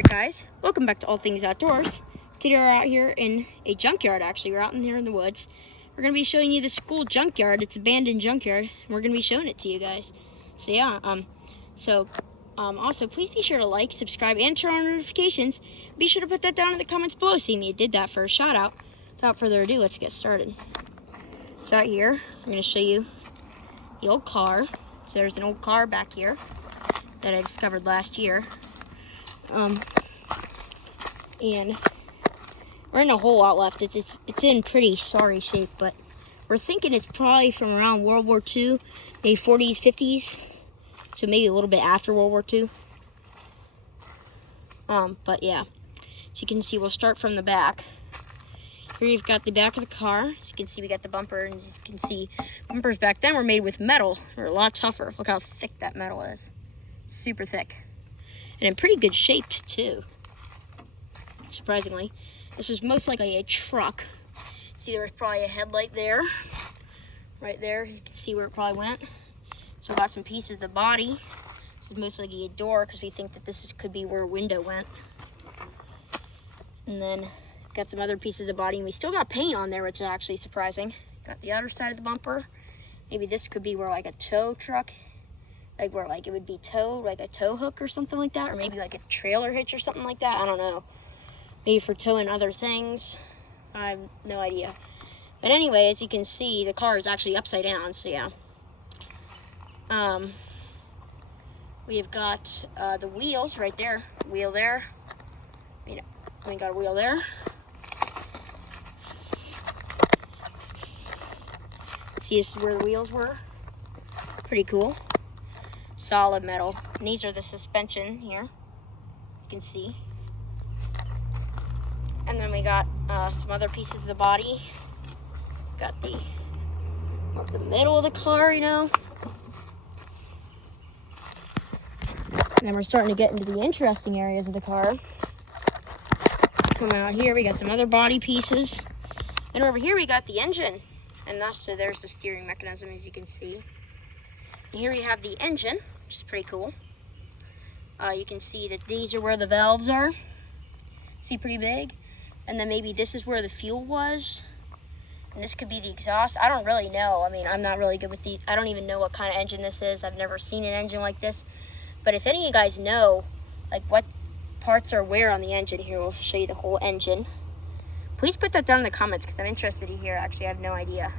Alright guys, welcome back to All Things Outdoors. Today we're out here in a junkyard actually. We're out in here in the woods. We're going to be showing you this cool junkyard. It's an abandoned junkyard, and we're going to be showing it to you guys. So yeah, also please be sure to like, subscribe, and turn on notifications. Be sure to put that down in the comments below seeing that you did that for a shout out. Without further ado, let's get started. So out here, I'm going to show you the old car. So there's an old car back here that I discovered last year. And there ain't a whole lot left. It's in pretty sorry shape, but we're thinking it's probably from around World War II, maybe 40s, 50s, so maybe a little bit after World War II. But yeah, as you can see, we'll start from the back. Here you've got the back of the car. As you can see, we got the bumper, and as you can see, bumpers back then were made with metal. They're a lot tougher. Look how thick that metal is. Super thick. And in pretty good shape, too. Surprisingly. This was most likely a truck. See, there was probably a headlight there. Right there. You can see where it probably went. So we got some pieces of the body. This is most likely a door, because we think that could be where a window went. And then got some other pieces of the body, and we still got paint on there, which is actually surprising. Got the other side of the bumper. Maybe this could be where like a tow truck, like where like it would be towed, like a tow hook or something like that, or maybe like a trailer hitch or something like that. I don't know. Maybe for towing other things. I have no idea. But anyway, as you can see, the car is actually upside down, so yeah. We have got the wheels right there. Wheel there. We got a wheel there. See, this is where the wheels were. Pretty cool. Solid metal. And these are the suspension here. You can see. And then we got some other pieces of the body. Got the middle of the car, you know. And then we're starting to get into the interesting areas of the car. Come out here, we got some other body pieces. And over here we got the engine. And so there's the steering mechanism, as you can see. And here we have the engine, which is pretty cool. You can see that these are where the valves are. See, pretty big. And then maybe this is where the fuel was. And this could be the exhaust. I don't really know. I mean, I'm not really good with these. I don't even know what kind of engine this is. I've never seen an engine like this. But if any of you guys know, like, what parts are where on the engine, here, we'll show you the whole engine. Please put that down in the comments, because I'm interested to hear. Actually, I have no idea.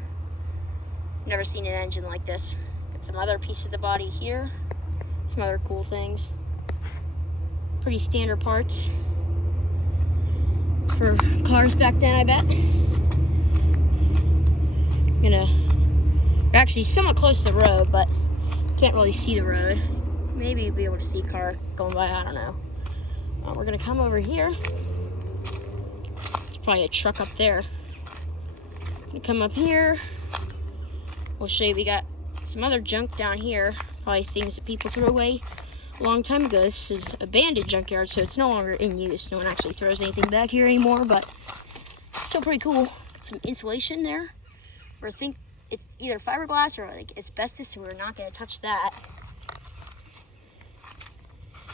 Never seen an engine like this. Got some other pieces of the body here. Some other cool things. Pretty standard parts for cars back then, I bet. We're actually somewhat close to the road, but can't really see the road. Maybe you'll be able to see a car going by, I don't know. We're gonna come over here. It's probably a truck up there. Gonna come up here. We'll show you, we got some other junk down here. Probably things that people threw away a long time ago. This is abandoned junkyard, so it's no longer in use. No one actually throws anything back here anymore, but it's still pretty cool. Some insulation there. I think it's either fiberglass or like asbestos, so we're not gonna touch that.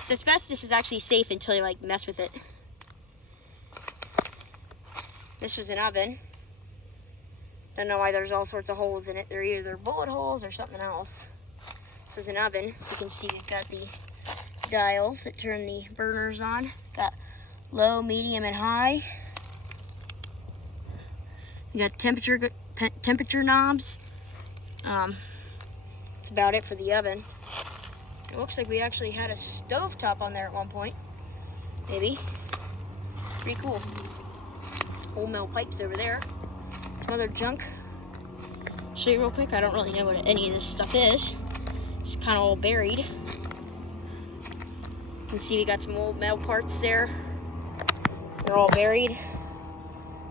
The asbestos is actually safe until you like mess with it. This was an oven. Don't know why there's all sorts of holes in it. They're either bullet holes or something else. This is an oven, so you can see we've got the dials that turn the burners on. Got low, medium, and high. We got temperature knobs. That's about it for the oven. It looks like we actually had a stovetop on there at one point. Maybe. Pretty cool. Old metal pipes over there. Some other junk. Show you real quick. I don't really know what any of this stuff is. It's kind of all buried. You can see we got some old metal parts there. They're all buried.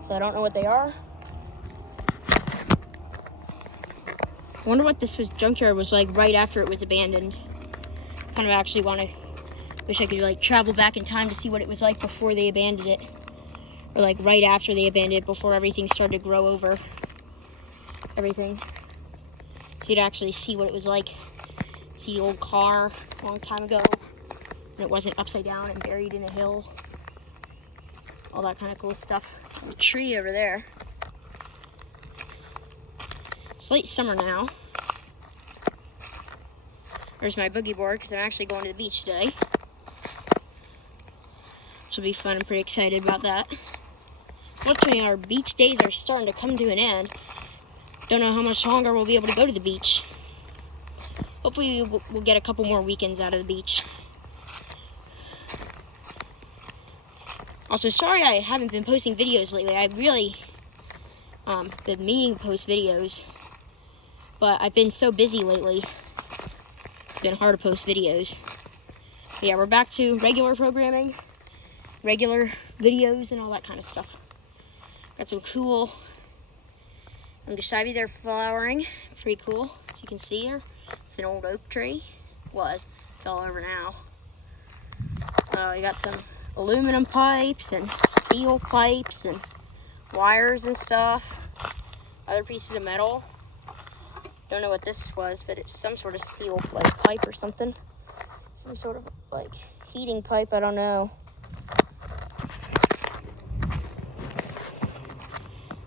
So I don't know what they are. I wonder what this junkyard was like right after it was abandoned. Kind of actually wish I could like travel back in time to see what it was like before they abandoned it. Or like right after they abandoned it, before everything started to grow over everything. So you'd actually see what it was like. See the old car a long time ago. and it wasn't upside down and buried in a hill. All that kind of cool stuff. The tree over there. It's late summer now. There's my boogie board because I'm actually going to the beach today. Which will be fun. I'm pretty excited about that. Fortunately, our beach days are starting to come to an end. Don't know how much longer we'll be able to go to the beach. Hopefully we'll get a couple more weekends out of the beach. Also, sorry I haven't been posting videos lately. I've really been meaning to post videos, but I've been so busy lately. It's been hard to post videos. But yeah, we're back to regular programming, regular videos, and all that kind of stuff. Got some cool English ivy there flowering. Pretty cool, as you can see here. It's an old oak tree. Fell over now. We got some aluminum pipes and steel pipes and wires and stuff. Other pieces of metal. Don't know what this was, but it's some sort of steel like pipe or something. Some sort of like heating pipe, I don't know.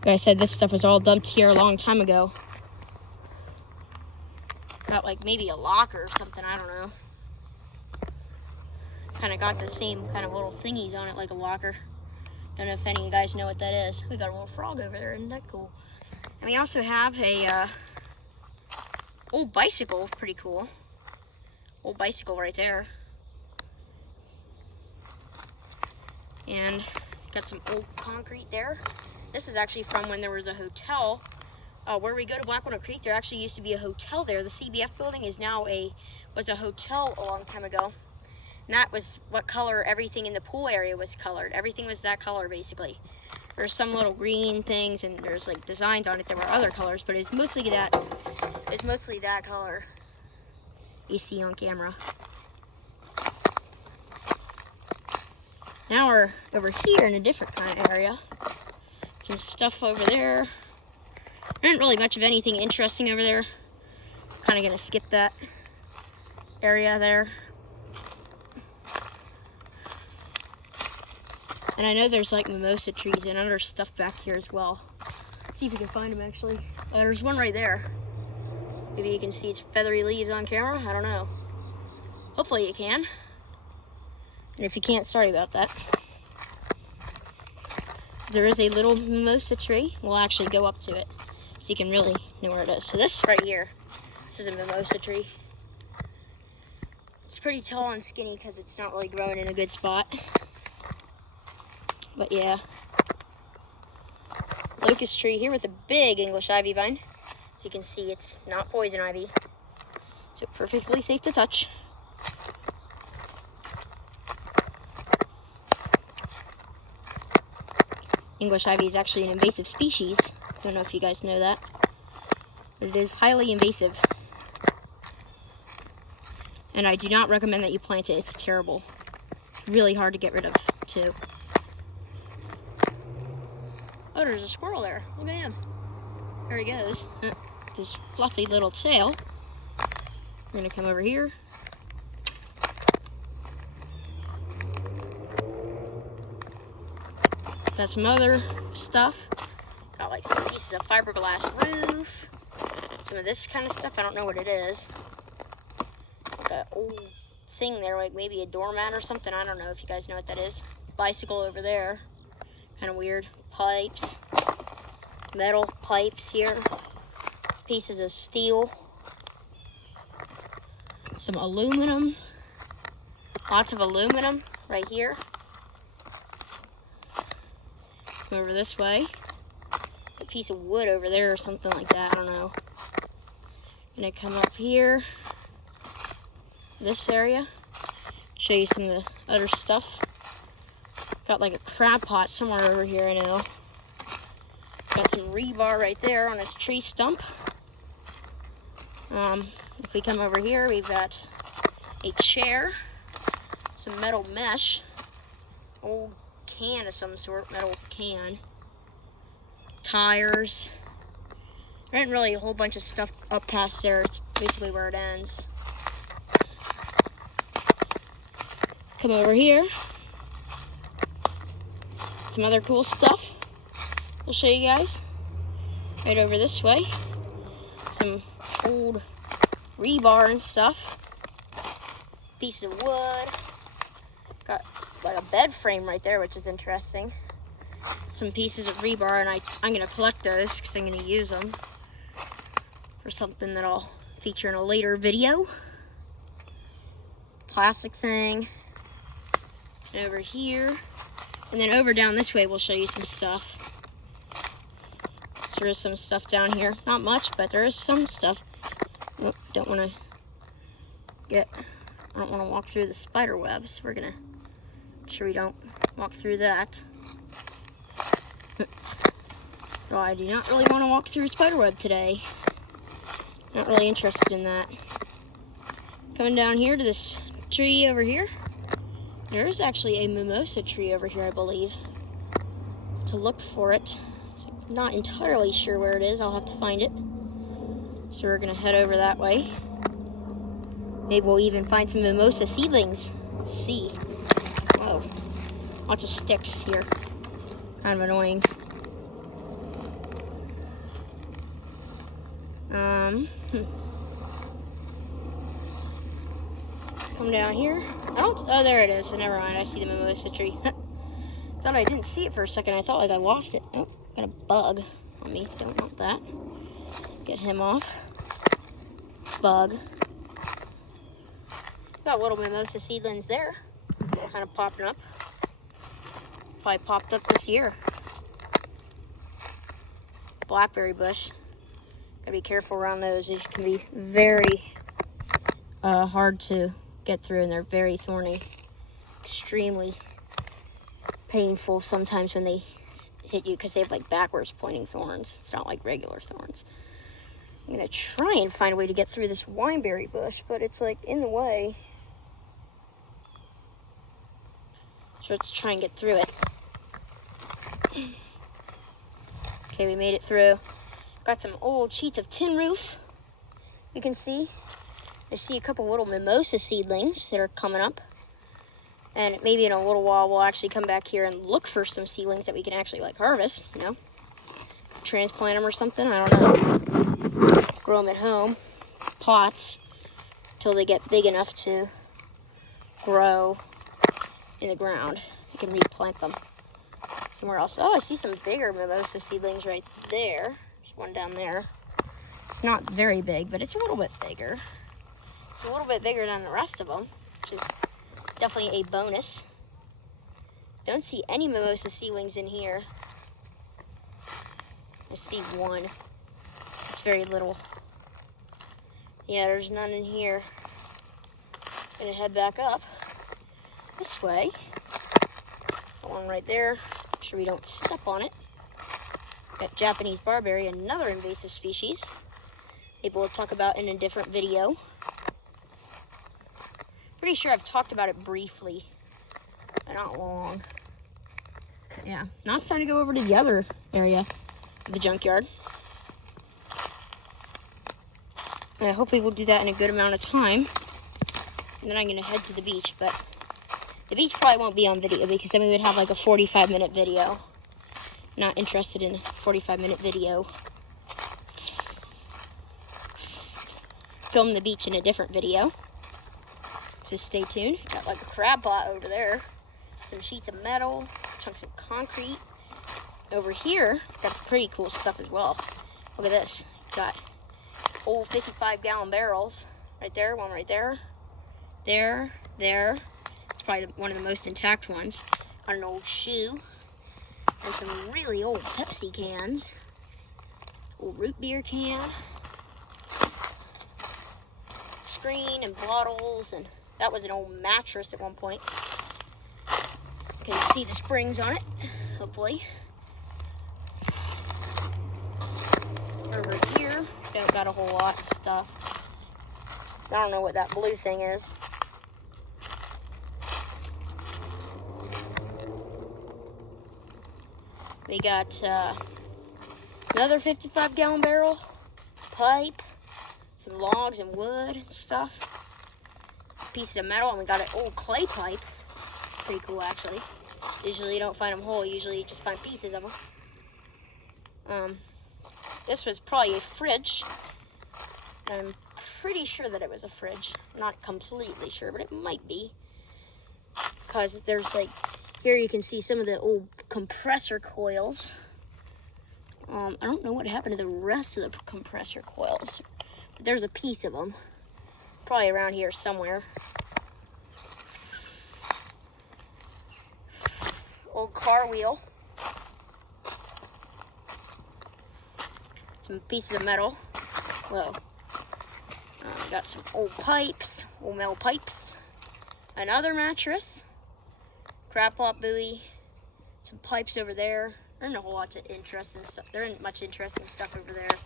Like I said, this stuff was all dumped here a long time ago. Got like maybe a locker or something, I don't know. Kind of got the same kind of little thingies on it like a locker. Don't know if any of you guys know what that is. We got a little frog over there, isn't that cool? And we also have a old bicycle, pretty cool. Old bicycle right there. And got some old concrete there. This is actually from when there was a hotel. Where we go to Black Walnut Creek, there actually used to be a hotel there. The CBF building is now was a hotel a long time ago. And that was what color everything in the pool area was colored. Everything was that color, basically. There's some little green things, and there's like designs on it that were other colors, but it's mostly that. It's mostly that color you see on camera. Now we're over here in a different kind of area. Some stuff over there. There isn't really much of anything interesting over there. Kind of gonna skip that area there. And I know there's like mimosa trees and other stuff back here as well. Let's see if we can find them actually. There's one right there. Maybe you can see its feathery leaves on camera. I don't know. Hopefully you can. And if you can't, sorry about that. There is a little mimosa tree. We'll actually go up to it so you can really know where it is. So this right here, this is a mimosa tree. It's pretty tall and skinny because it's not really growing in a good spot. But yeah. Locust tree here with a big English ivy vine. As you can see, it's not poison ivy. So perfectly safe to touch. English ivy is actually an invasive species. Don't know if you guys know that. But it is highly invasive. And I do not recommend that you plant it. It's terrible. It's really hard to get rid of, too. Oh, there's a squirrel there. Look at him. There he goes. This fluffy little tail. We're going to come over here. Got some other stuff. Got like some pieces of fiberglass roof. Some of this kind of stuff. I don't know what it is. Like an old thing there, like maybe a doormat or something. I don't know if you guys know what that is. Bicycle over there. Kind of weird. Pipes. Metal pipes here. Pieces of steel. Some aluminum. Lots of aluminum right here. Come over this way. A piece of wood over there or something like that. I don't know. Gonna come up here. This area. Show you some of the other stuff. Got like a crab pot somewhere over here, I know. Got some rebar right there on this tree stump. If we come over here, we've got a chair, some metal mesh, old can of some sort, metal can, tires. There isn't really a whole bunch of stuff up past there. It's basically where it ends. Come over here. Some other cool stuff I'll show you guys. Right over this way. Some old rebar and stuff. Pieces of wood. Got like a bed frame right there, which is interesting. Some pieces of rebar, and I'm going to collect those because I'm going to use them for something that I'll feature in a later video. Plastic thing. And over here. And then over down this way, we'll show you some stuff. So there is some stuff down here. Not much, but there is some stuff. Oh, I don't want to walk through the spider webs. We're going to make sure we don't walk through that. So I do not really want to walk through a spider web today. Not really interested in that. Coming down here to this tree over here. There's actually a mimosa tree over here, I believe. To look for it. So not entirely sure where it is. I'll have to find it. So we're going to head over that way. Maybe we'll even find some mimosa seedlings. Let's see. Whoa. Lots of sticks here. Kind of annoying. Come down here. Oh, there it is. Never mind. I see the mimosa tree. Thought I didn't see it for a second. I thought like I lost it. Oh, got a bug on me. Don't want that. Get him off. Bug. Got little mimosa seedlings there. Kind of popping up. Probably popped up this year. Blackberry bush. Gotta be careful around those. These can be very hard to get through, and they're very thorny. Extremely painful sometimes when they hit you because they have like backwards pointing thorns. It's not like regular thorns. I'm gonna try and find a way to get through this wineberry bush, but it's like in the way. So let's try and get through it. Okay, we made it through. Got some old sheets of tin roof. You can see. I see a couple little mimosa seedlings that are coming up. And maybe in a little while we'll actually come back here and look for some seedlings that we can actually like harvest, you know. Transplant them or something, I don't know. Grow them at home. Pots. Until they get big enough to grow in the ground. You can replant them somewhere else. Oh, I see some bigger mimosa seedlings right there. There's one down there. It's not very big, but it's a little bit bigger. It's a little bit bigger than the rest of them, which is definitely a bonus. Don't see any mimosa seedlings in here. I see one. It's very little. Yeah, there's none in here. Gonna head back up this way. Got one right there. Make sure we don't step on it. Got Japanese barberry, another invasive species. Maybe we'll talk about in a different video. Pretty sure I've talked about it briefly, but not long. Yeah, now it's time to go over to the other area of the junkyard. And hopefully we'll do that in a good amount of time. And then I'm going to head to the beach, but the beach probably won't be on video because then we would have like a 45-minute video. Not interested in a 45-minute video. Film the beach in a different video. So stay tuned. Got like a crab pot over there. Some sheets of metal, chunks of concrete. Over here, got some pretty cool stuff as well. Look at this. Got old 55-gallon barrels. Right there, one right there. There. It's probably one of the most intact ones. Got an old shoe. And some really old Pepsi cans. Old root beer can. Screen and bottles, and that was an old mattress at one point. You can see the springs on it, hopefully. Over here, don't got a whole lot of stuff. I don't know what that blue thing is. We got another 55-gallon barrel, pipe, some logs and wood and stuff, pieces of metal, and we got an old clay pipe. pretty cool, actually. Usually you don't find them whole. Usually you just find pieces of them. This was probably a fridge. I'm pretty sure that it was a fridge. Not completely sure, but it might be. Because there's like, here you can see some of the old compressor coils. I don't know what happened to the rest of the compressor coils. But there's a piece of them. Probably around here somewhere. Old car wheel. Some pieces of metal. Whoa. Got some old pipes, old metal pipes. Another mattress. Crab pot buoy. Some pipes over there. There isn't a whole lot of interesting stuff. There isn't much interesting stuff over there.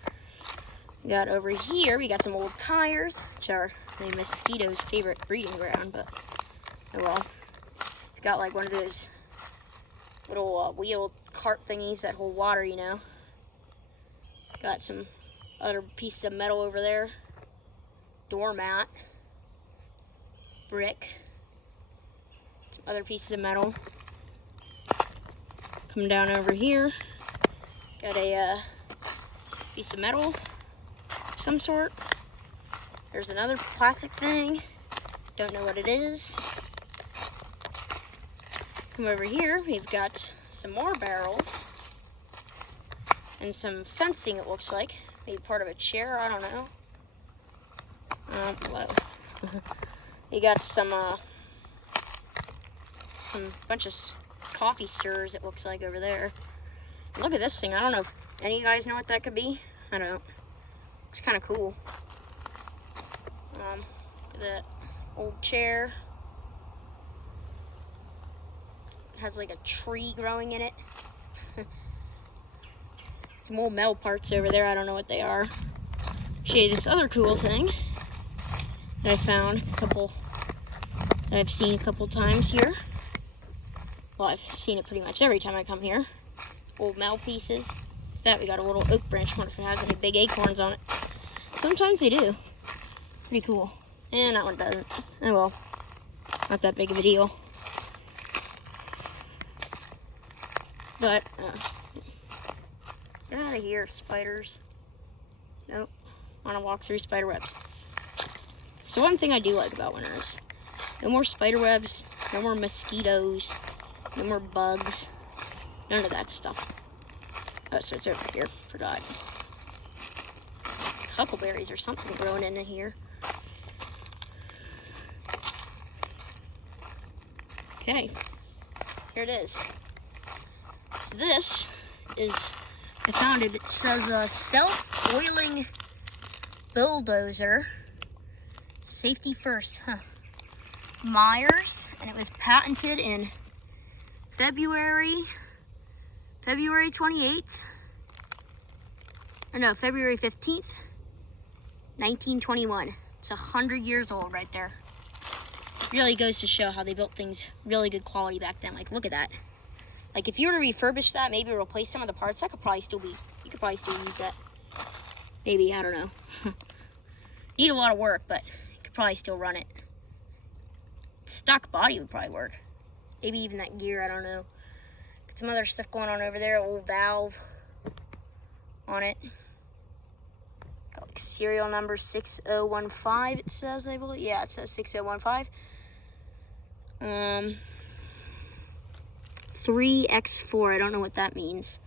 We got over here, we got some old tires, which are the mosquito's favorite breeding ground, but oh well. We got like one of those little wheel cart thingies that hold water, you know. Got some other pieces of metal over there. Doormat. Brick. Some other pieces of metal. Come down over here. Got a piece of metal of some sort. There's another plastic thing. Don't know what it is. Come over here. We've got some more barrels. And some fencing, it looks like. Maybe part of a chair, I don't know. Whoa. You got some bunch of coffee stirrers, it looks like, over there. Look at this thing. I don't know if any of you guys know what that could be. I don't. It's kind of cool. Look at that old chair. It has like a tree growing in it. Some old metal parts over there. I don't know what they are. Show you this other cool thing that I found that I've seen a couple times here. Well, I've seen it pretty much every time I come here. Old metal pieces. That we got a little oak branch. Wonder if it has any big acorns on it. Sometimes they do. Pretty cool. And that one doesn't. Oh well. Not that big of a deal. But, get out of here, spiders. Nope. I want to walk through spider webs. So one thing I do like about winter is no more spider webs, no more mosquitoes, no more bugs, none of that stuff. Oh, so it's over here. Forgot. Huckleberries or something growing into here. Okay, here it is. So this is, I found it. It says self-oiling bulldozer. Safety first, huh? Myers, and it was patented in February 28th. Or no, February 15th, 1921. It's 100 years old right there. Really goes to show how they built things really good quality back then. Like, look at that. Like, if you were to refurbish that, maybe replace some of the parts, that could probably still be, you could probably still use that. Maybe, I don't know. Need a lot of work, but you could probably still run it. Stock body would probably work. Maybe even that gear, I don't know. Got some other stuff going on over there, old valve on it. Got like serial number 6015, it says, I believe. Yeah, it says 6015. 3X4, I don't know what that means.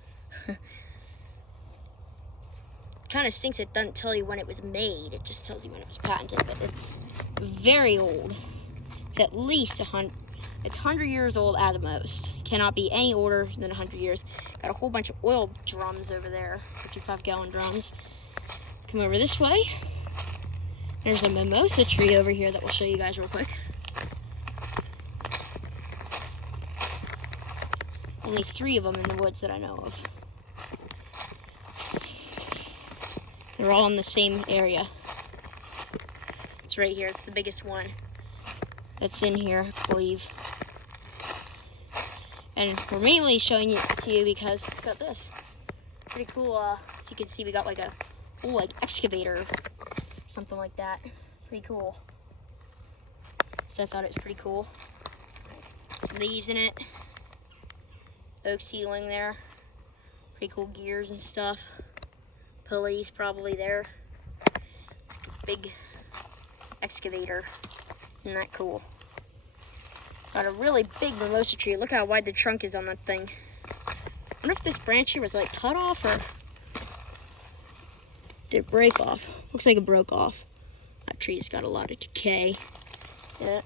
Kind of stinks it doesn't tell you when it was made. It just tells you when it was patented, but it's very old. It's at least 100. It's 100 years old at the most. Cannot be any older than 100 years. Got a whole bunch of oil drums over there, 55-gallon drums. Come over this way. There's a mimosa tree over here that we'll show you guys real quick. Only 3 of them in the woods that I know of. They're all in the same area. It's right here. It's the biggest one that's in here, I believe. And we're mainly showing it to you because it's got this. Pretty cool. As you can see, we got like a like excavator, something like that. Pretty cool. So I thought it was pretty cool. leaves in it. Oak ceiling there. Pretty cool gears and stuff. Pulleys probably there. It's a big excavator. Isn't that cool? Got a really big mimosa tree. Look how wide the trunk is on that thing. I wonder if this branch here was like cut off or did it break off? Looks like it broke off. That tree's got a lot of decay. Yeah.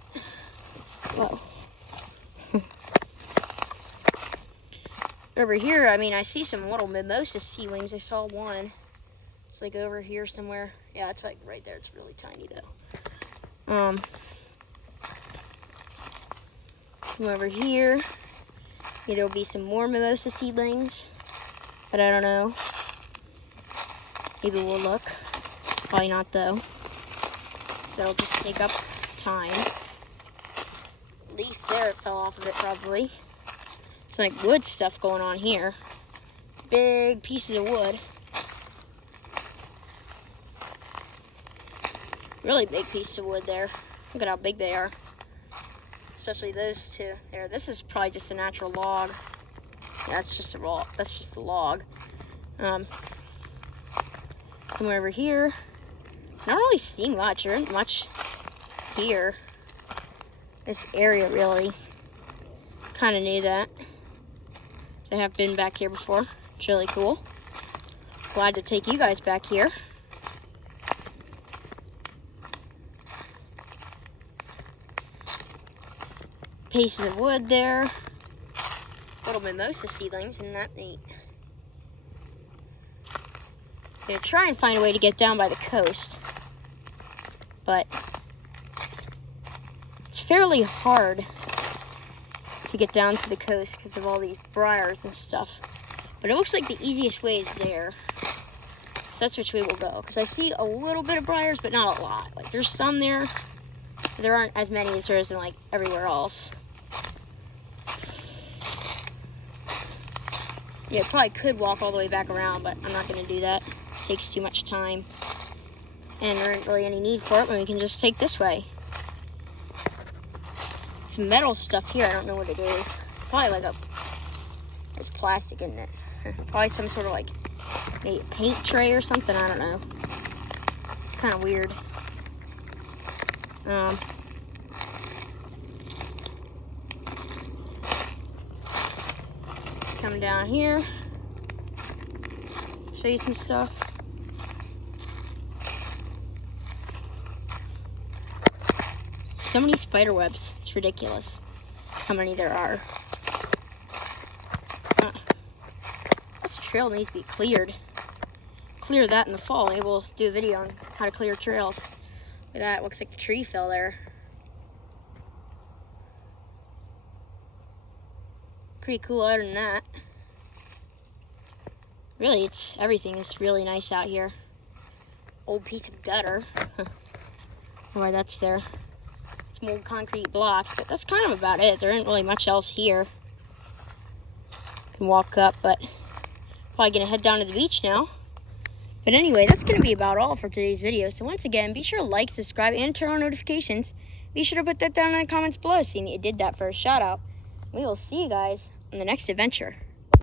Whoa. Over here, I mean, I see some little mimosa seedlings. I saw one. It's like over here somewhere. Yeah, it's like right there. It's really tiny though. Come over here. Maybe there'll be some more mimosa seedlings, but I don't know. Maybe we'll look. Probably not though. That'll just take up time. Leaf there fell off of it probably. It's like wood stuff going on here. Big pieces of wood. Really big piece of wood there. Look at how big they are. Especially those two there. This is probably just a natural log. Yeah, that's just a log. That's just a log. Come over here. I don't really see much. There isn't much here. This area really. Kind of knew that. I have been back here before. It's really cool. Glad to take you guys back here. Pieces of wood there. Little mimosa seedlings, isn't that neat? I'm gonna try and find a way to get down by the coast, but it's fairly hard to get down to the coast because of all these briars and stuff. But it looks like the easiest way is there. So that's which way we'll go. Because I see a little bit of briars, but not a lot. Like there's some there. But there aren't as many as there is in like everywhere else. Yeah, probably could walk all the way back around, but I'm not going to do that. It takes too much time. And there isn't really any need for it when we can just take this way. Some metal stuff here, I don't know what it is. Probably like it's plastic, isn't it? Probably some sort of like maybe paint tray or something, I don't know. Kind of weird. Come down here. Show you some stuff. So many spider webs. It's ridiculous how many there are. This trail needs to be cleared. Clear that in the fall. Maybe we'll do a video on how to clear trails. Look at that. Looks like a tree fell there. Pretty cool other than that. Really, everything is really nice out here. Old piece of gutter. Why that's there. Some old concrete blocks, but that's kind of about it. There isn't really much else here. Can walk up, but probably gonna head down to the beach now. But anyway, that's gonna be about all for today's video. So once again, be sure to like, subscribe, and turn on notifications. Be sure to put that down in the comments below, seeing that you did that for a shout out. We will see you guys on the next adventure.